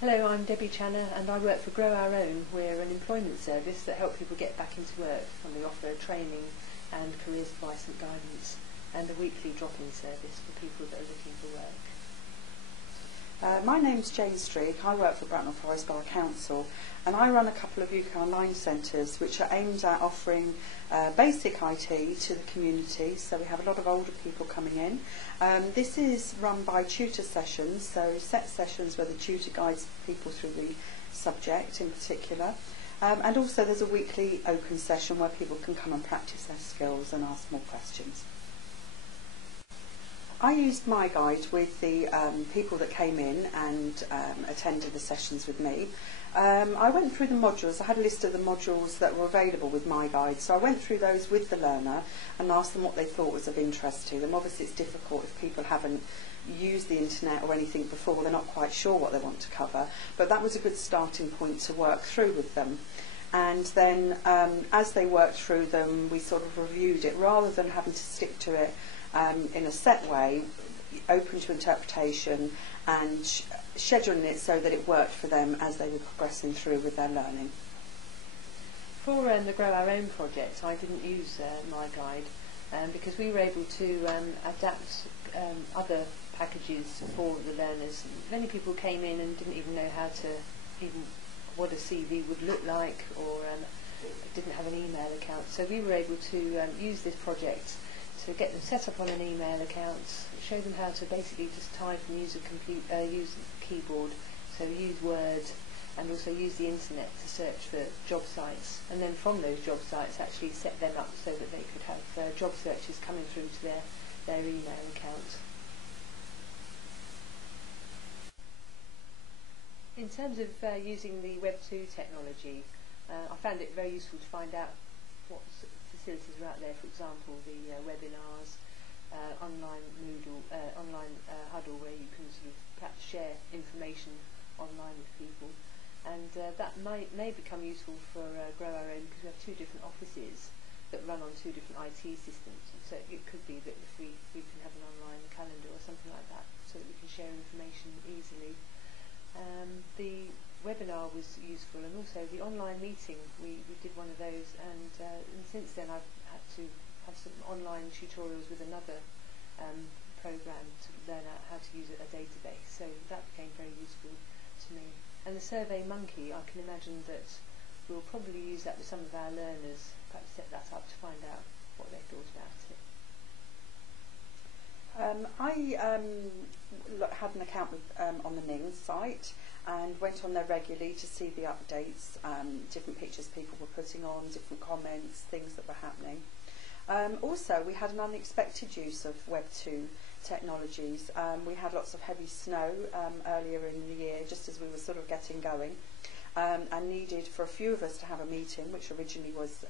Hello, I'm Debbie Channer and I work for Grow Our Own. We're an employment service that help people get back into work, and we offer training and careers advice and guidance and a weekly drop-in service for people that are looking for work. My name's Jayne. I work for Bracknell Forest Borough Council, and I run a couple of UK online centres which are aimed at offering basic IT to the community. So we have a lot of older people coming in. This is run by tutor sessions, so set sessions where the tutor guides people through the subject in particular. And also there's a weekly open session where people can come and practice their skills and ask more questions. I used my guide with the people that came in and attended the sessions with me. I went through the modules. I had a list of the modules that were available with my guide, so I went through those with the learner and asked them what they thought was of interest to them. Obviously it's difficult if people haven't used the internet or anything before, they're not quite sure what they want to cover, but that was a good starting point to work through with them. And then as they worked through them, we sort of reviewed it rather than having to stick to it in a set way, open to interpretation, and scheduling it so that it worked for them as they were progressing through with their learning. For the Grow Our Own project, I didn't use my guide because we were able to adapt other packages for the learners. Many people came in and didn't even know how to what a CV would look like, or didn't have an email account. So we were able to use this project to get them set up on an email account, show them how to basically just type and use use a keyboard, so use Word, and also use the internet to search for job sites, and then from those job sites actually set them up so that they could have job searches coming through to their email account. In terms of using the Web 2 technology, I found it very useful to find out what facilities are out there. For example, the webinars, online Moodle, online Huddle, where you can sort of perhaps share information online with people, and that may become useful for Grow Our Own, because we have two different offices that run on two different IT systems. So it could be that if we can have an online calendar or something like that, so that we can share information easily. The webinar was useful, and also the online meeting, we did one of those, and since then I've had to have some online tutorials with another program to learn how to use a database, so that became very useful to me. And the Survey Monkey, I can imagine that we'll probably use that with some of our learners, perhaps set that up to find out what they thought about it. I had an account with, on the Ning site, and went on there regularly to see the updates, different pictures people were putting on, different comments, things that were happening. Also, we had an unexpected use of Web 2 technologies. We had lots of heavy snow earlier in the year, just as we were sort of getting going, and needed for a few of us to have a meeting, which originally was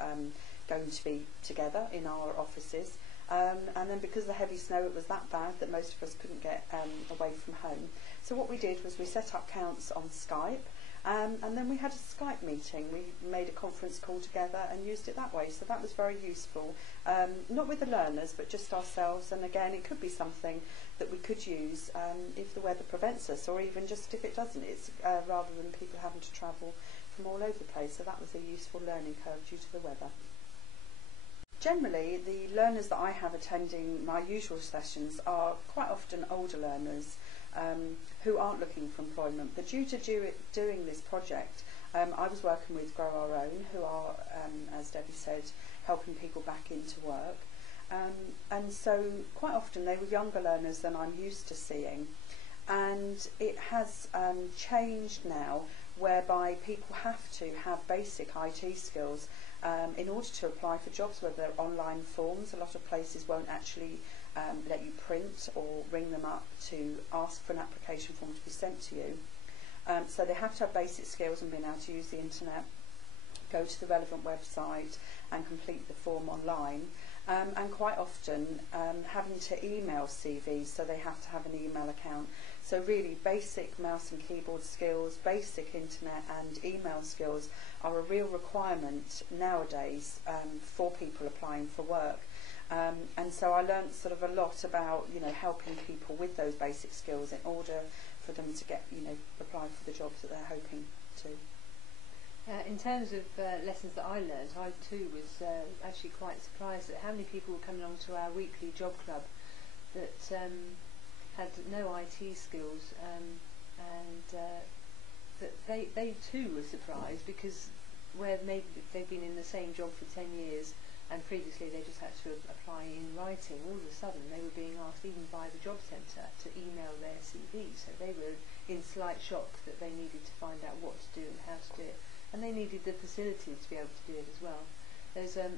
going to be together in our offices. And then because of the heavy snow, it was that bad that most of us couldn't get away from home. So what we did was we set up accounts on Skype, and then we had a Skype meeting. We made a conference call together and used it that way. So that was very useful, not with the learners, but just ourselves. And again, it could be something that we could use if the weather prevents us, or even just if it doesn't. It's rather than people having to travel from all over the place. So that was a useful learning curve due to the weather. Generally, the learners that I have attending my usual sessions are quite often older learners who aren't looking for employment, but due to doing this project, I was working with Grow Our Own, who are, as Debbie said, helping people back into work, and so quite often they were younger learners than I'm used to seeing, and it has changed now, whereby people have to have basic IT skills in order to apply for jobs, whether they're online forms. A lot of places won't actually let you print or ring them up to ask for an application form to be sent to you. So they have to have basic skills and being able to use the internet, go to the relevant website and complete the form online. And quite often having to email CVs, so they have to have an email account. So really basic mouse and keyboard skills, basic internet and email skills are a real requirement nowadays for people applying for work. And so I learnt sort of a lot about, helping people with those basic skills in order for them to get, apply for the jobs that they're hoping to. In terms of lessons that I learned, I too was actually quite surprised at how many people were coming along to our weekly job club that had no IT skills, and that they too were surprised, because where maybe they've been in the same job for 10 years and previously they just had to apply in writing, all of a sudden they were being asked even by the job centre to email their CV, so they were in slight shock that they needed to find out what to do and how to do it, and they needed the facility to be able to do it as well. There's a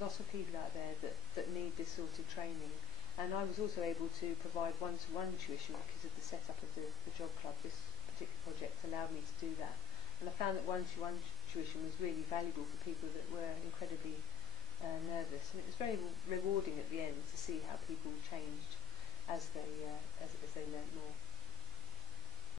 lot of people out there that need this sort of training, and I was also able to provide one-to-one tuition because of the setup of the job club. This particular project allowed me to do that, and I found that one-to-one tuition was really valuable for people that were incredibly nervous, and it was very rewarding at the end to see how people changed as they learned more.